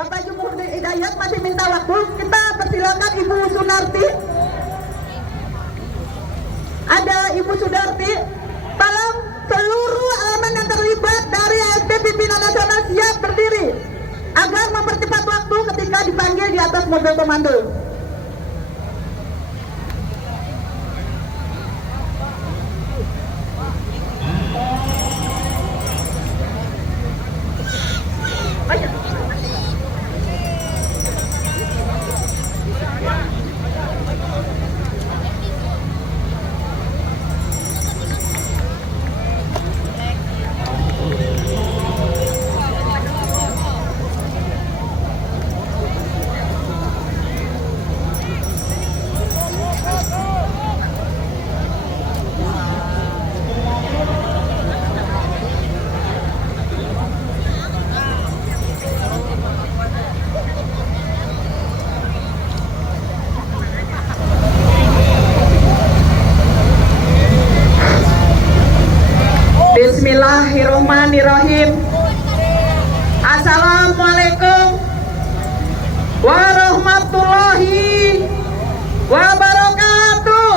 Bapak Jumur Hidayat masih minta waktu. Kita persilakan Ibu Sunarti. Ada Ibu Sunarti. Tolong seluruh elemen yang terlibat dari ASP Pimpinan Nasional siap berdiri agar mempercepat waktu ketika dipanggil di atas mobil komando. Bismillahirrahmanirrahim. Assalamualaikum warahmatullahi wabarakatuh.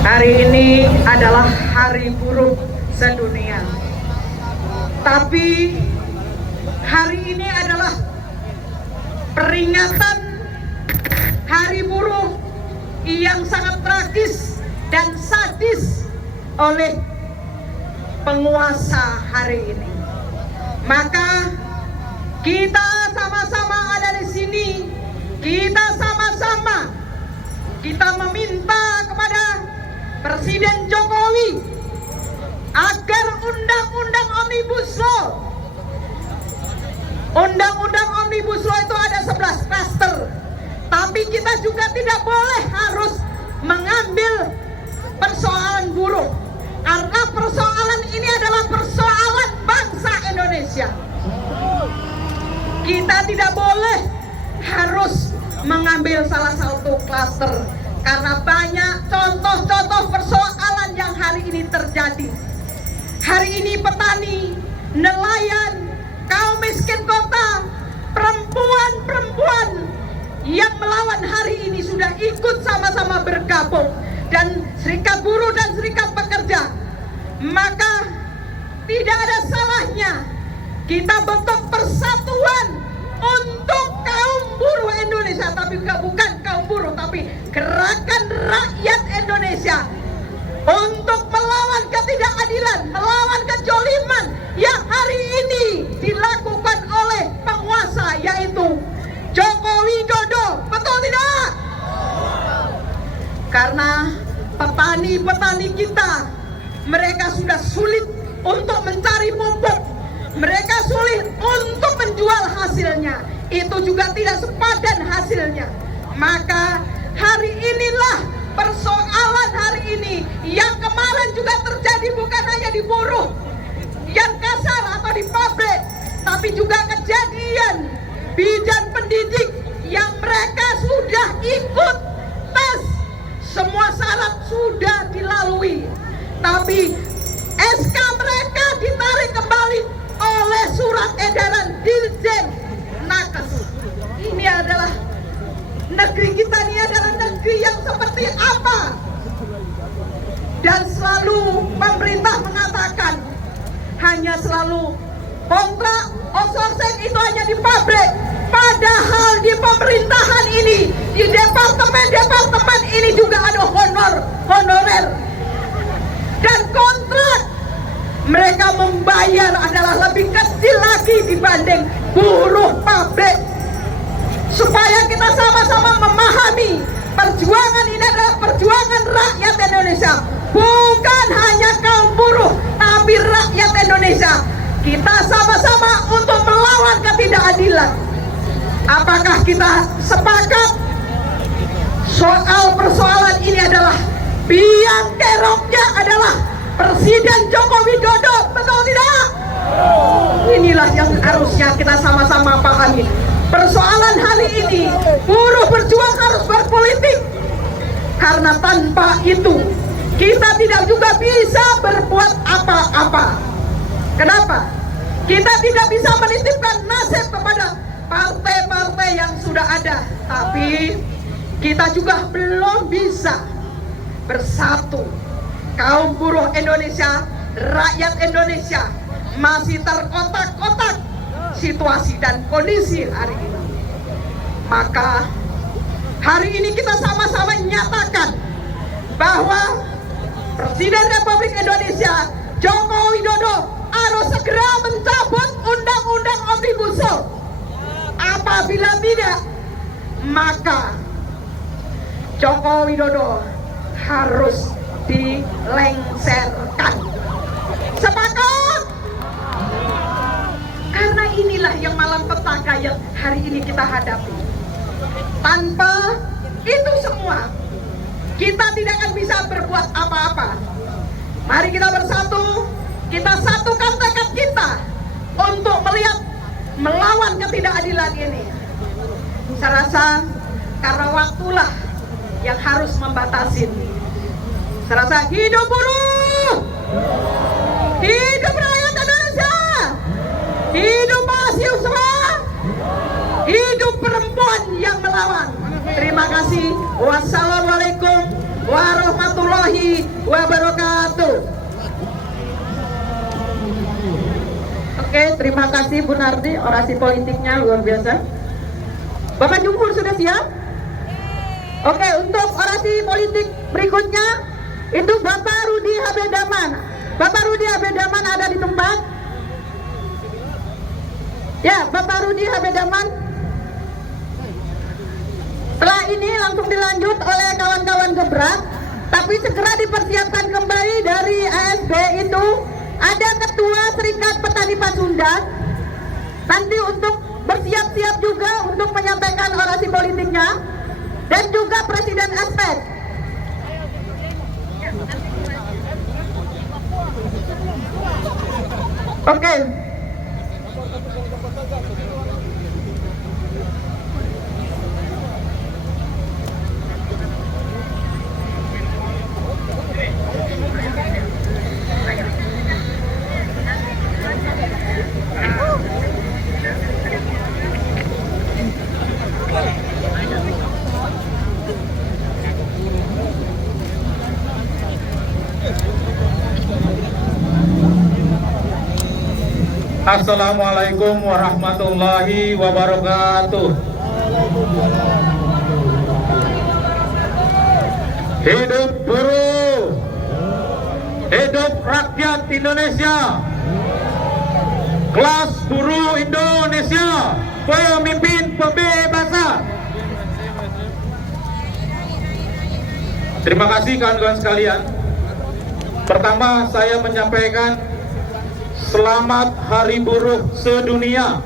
Hari ini adalah hari buruh sedunia. Tapi hari ini adalah peringatan hari buruh yang sangat tragis dan sadis oleh penguasa hari ini. Maka kita sama-sama ada di sini, kita sama-sama meminta kepada Presiden Jokowi agar Undang-Undang Omnibus Law itu ada 11 klaster. Tapi kita juga tidak boleh harus mengambil persoalan buruh, karena persoalan ini adalah persoalan bangsa Indonesia. Kita tidak boleh harus mengambil salah satu klaster, karena banyak contoh-contoh persoalan yang hari ini terjadi. Hari ini petani, nelayan, kaum miskin kota, perempuan-perempuan yang melawan hari ini sudah ikut sama-sama bergabung, dan serikat buruh dan serikat pekerja. Maka tidak ada salahnya kita bentuk persatuan untuk kaum buruh Indonesia, tapi bukan kaum buruh, tapi gerakan rakyat Indonesia, untuk melawan ketidakadilan, melawan kezaliman yang hari ini dilakukan oleh penguasa, yaitu Joko Widodo. Betul tidak? Karena petani-petani kita, mereka sudah sulit untuk mencari pupuk, mereka sulit untuk menjual hasilnya, itu juga tidak sepadan hasilnya. Maka hari inilah persoalan hari ini yang kemarin juga terjadi, bukan hanya di buruh yang kasar atau di pabrik, tapi juga kejadian bidan pendidik yang mereka sudah ikut tes, semua syarat sudah dilalui, tapi SK mereka ditarik kembali oleh surat edaran Dirjen Nakes. Ini adalah negeri kita, ini adalah negeri yang seperti apa? Dan selalu pemerintah mengatakan hanya selalu kontrak outsourcing itu hanya di pabrik, padahal di pemerintahan ini, di departemen-departemen ini juga ada honorer dan kontrak mereka membayar adalah lebih kecil lagi dibanding buruh pabrik. Supaya kita sama-sama memahami perjuangan ini adalah perjuangan rakyat Indonesia, bukan hanya kaum buruh, tapi rakyat Indonesia. Kita sama-sama untuk melawan ketidakadilan. Apakah kita sepakat soal persoalan ini adalah biang keroknya adalah Presiden Joko Widodo? Betul tidak? Inilah yang harusnya kita sama-sama pahami. Persoalan hari ini, buruh berjuang harus berpolitik, karena tanpa itu kita tidak juga bisa berbuat apa-apa. Kenapa? Kita tidak bisa menitipkan nasib kepada partai-partai yang sudah ada, tapi kita juga belum bisa bersatu. Kaum buruh Indonesia, rakyat Indonesia masih terkotak-kotak situasi dan kondisi hari ini. Maka hari ini kita sama-sama nyatakan bahwa Presiden Republik Indonesia Joko Widodo harus segera mencabut Undang-Undang Omnibus Law. Apabila tidak, maka Joko Widodo harus dilengserkan. Sepakat? Karena inilah yang malapetaka yang hari ini kita hadapi. Tanpa itu semua, kita tidak akan bisa berbuat apa-apa. Mari kita bersatu, kita satukan tekad kita untuk melawan ketidakadilan ini. Saya rasa karena waktulah yang harus membatasi. Saya rasa hidup buruh, hidup rakyat Indonesia, hidup mahasiswa, hidup perempuan yang melawan. Terima kasih. Wassalamualaikum warahmatullahi wabarakatuh. Oke, terima kasih Bu Nardi, orasi politiknya luar biasa. Bapak Jumhur sudah siap? Oke, untuk orasi politik berikutnya itu Bapak Rudi Habedaman. Bapak Rudi Habedaman ada di tempat? Ya, Bapak Rudi Habedaman. Setelah ini langsung dilanjut oleh kawan-kawan gebrak, tapi segera dipersiapkan kembali dari ASB itu ada Ketua Serikat Petani Pasundan. Nanti untuk bersiap-siap juga untuk menyampaikan orasi politiknya, dan juga Presiden Aspek. Oke. Assalamualaikum warahmatullahi wabarakatuh. Hidup buruh, hidup rakyat Indonesia, kelas buruh Indonesia, pemimpin pembebasan. Terima kasih kawan-kawan sekalian. Pertama, saya menyampaikan selamat Hari Buruh Sedunia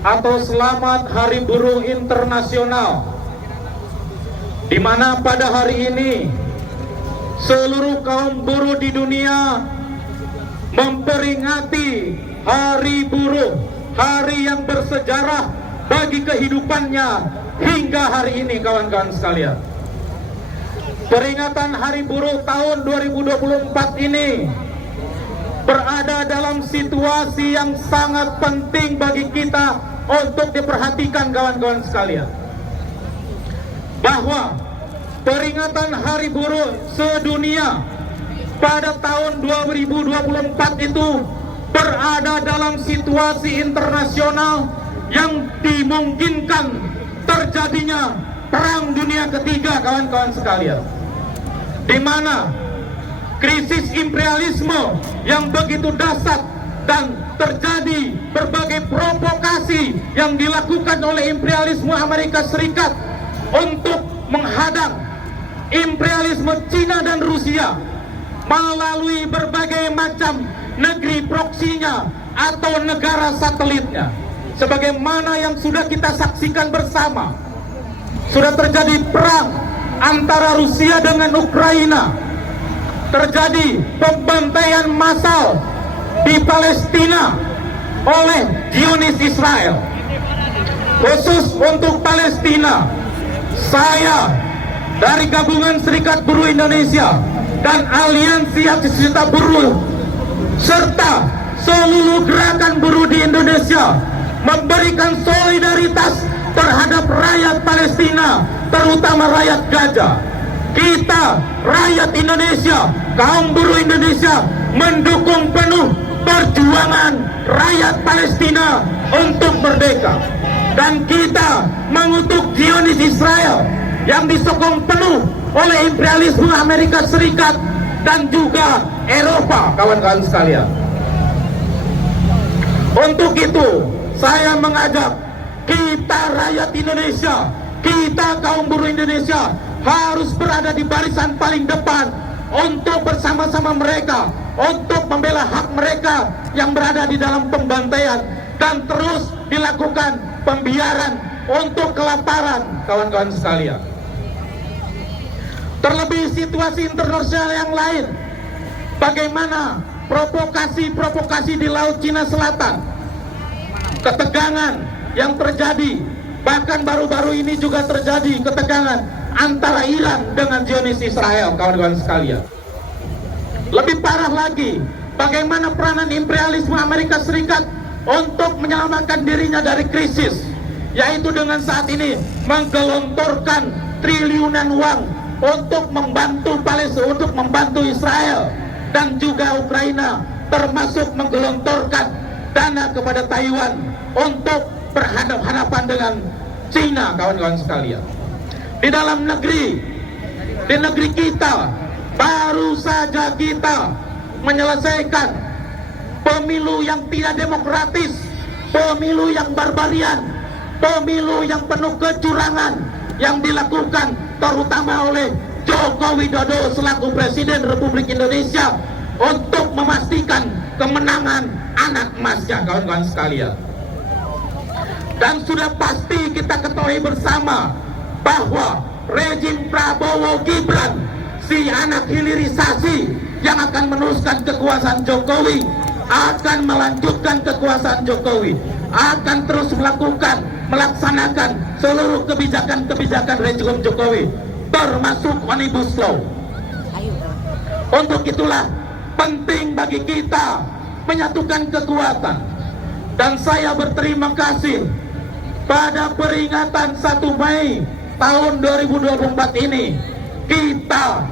atau selamat Hari Buruh Internasional, di mana pada hari ini seluruh kaum buruh di dunia memperingati Hari Buruh, hari yang bersejarah bagi kehidupannya hingga hari ini kawan-kawan sekalian. Peringatan Hari Buruh tahun 2024 ini berada dalam situasi yang sangat penting bagi kita untuk diperhatikan kawan-kawan sekalian, bahwa peringatan Hari Buruh Sedunia pada tahun 2024 itu berada dalam situasi internasional yang dimungkinkan terjadinya Perang Dunia Ketiga kawan-kawan sekalian, di mana krisis imperialisme yang begitu dahsyat dan terjadi berbagai provokasi yang dilakukan oleh imperialisme Amerika Serikat untuk menghadang imperialisme Cina dan Rusia melalui berbagai macam negeri proksinya atau negara satelitnya. Sebagaimana yang sudah kita saksikan bersama, sudah terjadi perang antara Rusia dengan Ukraina, terjadi pembantaian massal di Palestina oleh Zionis Israel. Khusus untuk Palestina, saya dari Gabungan Serikat Buruh Indonesia dan Aliansi Hak Cipta Buruh serta seluruh gerakan buruh di Indonesia memberikan solidaritas terhadap rakyat Palestina, terutama rakyat Gaza. Kita, rakyat Indonesia, kaum buruh Indonesia mendukung penuh perjuangan rakyat Palestina untuk merdeka. Dan kita mengutuk Zionis Israel yang disokong penuh oleh imperialisme Amerika Serikat dan juga Eropa, kawan-kawan sekalian. Untuk itu, saya mengajak kita rakyat Indonesia, kita kaum buruh Indonesia harus berada di barisan paling depan untuk bersama-sama mereka, untuk membela hak mereka yang berada di dalam pembantaian dan terus dilakukan pembiaran untuk kelaparan, kawan-kawan sekalian. Terlebih situasi internasional yang lain, bagaimana provokasi di Laut Cina Selatan, ketegangan yang terjadi, bahkan baru-baru ini juga terjadi ketegangan antara Iran dengan Zionis Israel, kawan-kawan sekalian. Lebih parah lagi, bagaimana peranan imperialisme Amerika Serikat untuk menyelamatkan dirinya dari krisis, yaitu dengan saat ini menggelontorkan triliunan uang untuk membantu Palestina, untuk membantu Israel dan juga Ukraina, termasuk menggelontorkan dana kepada Taiwan untuk berhadapan-hadapan dengan Cina, kawan-kawan sekalian. Di dalam negeri, di negeri kita, baru saja kita menyelesaikan pemilu yang tidak demokratis, pemilu yang barbarian, pemilu yang penuh kecurangan yang dilakukan terutama oleh Joko Widodo selaku Presiden Republik Indonesia untuk memastikan kemenangan anak emasnya, kawan-kawan sekalian. Dan sudah pasti kita ketahui bersama bahwa rejim Prabowo Gibran, si anak hilirisasi yang akan meneruskan kekuasaan Jokowi, akan melanjutkan kekuasaan Jokowi, akan terus melaksanakan seluruh kebijakan-kebijakan rejim Jokowi, termasuk Omnibus Law. Untuk itulah penting bagi kita menyatukan kekuatan. Dan saya berterima kasih pada peringatan 1 Mei tahun 2024 ini, kita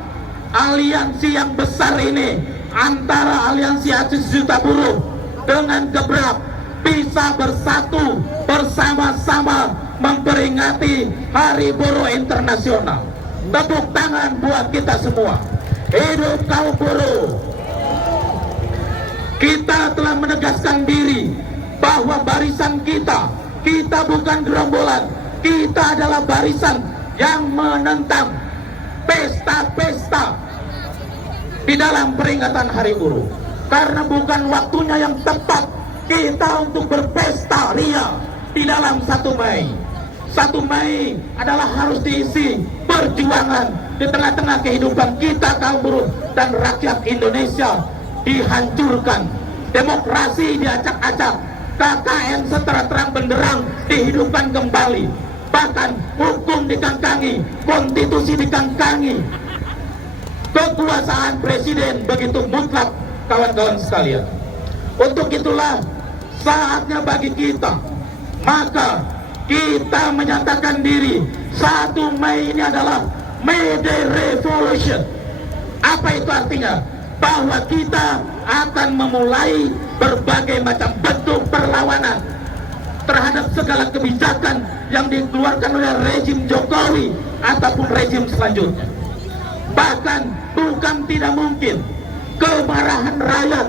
aliansi yang besar ini antara aliansi 100 juta buruh dengan Gebrak bisa bersatu bersama-sama memperingati Hari Buruh Internasional. Tepuk tangan buat kita semua. Hidup kaum buruh. Kita telah menegaskan diri bahwa barisan kita bukan gerombolan, kita adalah barisan yang menentang pesta-pesta di dalam peringatan Hari Buruh. Karena bukan waktunya yang tepat kita untuk berpesta ria di dalam 1 Mei. 1 Mei adalah harus diisi perjuangan di tengah-tengah kehidupan kita kaum buruh dan rakyat Indonesia dihancurkan, demokrasi diacak-acak, KKN secara terang benderang dihidupkan kembali, bahkan hukum dikangkangi, konstitusi dikangkangi, kekuasaan presiden begitu mutlak, kawan-kawan sekalian. Untuk itulah saatnya bagi kita, maka kita menyatakan diri 1 Mei ini adalah May Day Revolution. Apa itu artinya? Bahwa kita akan memulai berbagai macam bentuk perlawanan terhadap segala kebijakan yang dikeluarkan oleh rejim Jokowi ataupun rejim selanjutnya. Bahkan bukan tidak mungkin kemarahan rakyat,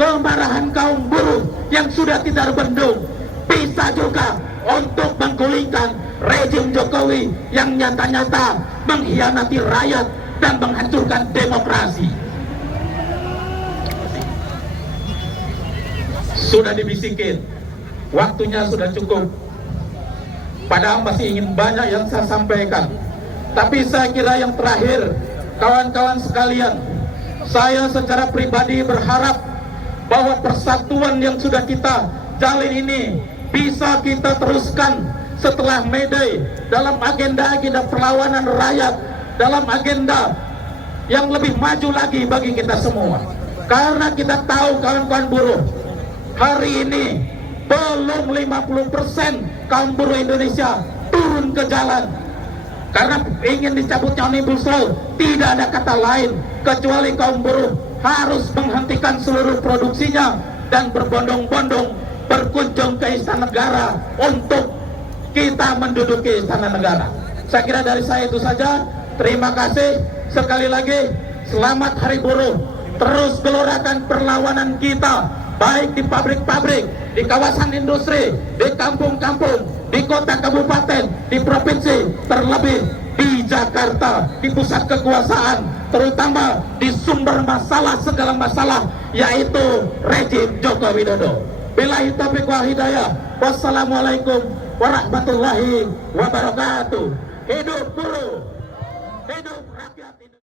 kemarahan kaum buruh yang sudah tidak terbendung bisa juga untuk menggulingkan rejim Jokowi yang nyata-nyata mengkhianati rakyat dan menghancurkan demokrasi. Sudah dibisikin, waktunya sudah cukup. Padahal masih ingin banyak yang saya sampaikan. Tapi saya kira yang terakhir, kawan-kawan sekalian, saya secara pribadi berharap bahwa persatuan yang sudah kita jalin ini bisa kita teruskan setelah May Day dalam agenda-agenda perlawanan rakyat, dalam agenda yang lebih maju lagi bagi kita semua. Karena kita tahu kawan-kawan buruh, hari ini belum 50% kaum buruh Indonesia turun ke jalan karena ingin dicabutnya Omnibus Law. Tidak ada kata lain kecuali kaum buruh harus menghentikan seluruh produksinya dan berbondong-bondong berkunjung ke Istana Negara untuk kita menduduki Istana Negara. Saya kira dari saya itu saja. Terima kasih sekali lagi. Selamat Hari Buruh. Terus gelorakan perlawanan kita, baik di pabrik-pabrik, di kawasan industri, di kampung-kampung, di kota kabupaten, di provinsi, terlebih di Jakarta, di pusat kekuasaan, terutama di sumber masalah segala masalah, yaitu rejim Joko Widodo. Billahi taufiq wal hidayah. Wassalamualaikum warahmatullahi wabarakatuh. Hidup buruh, hidup rakyat Indonesia.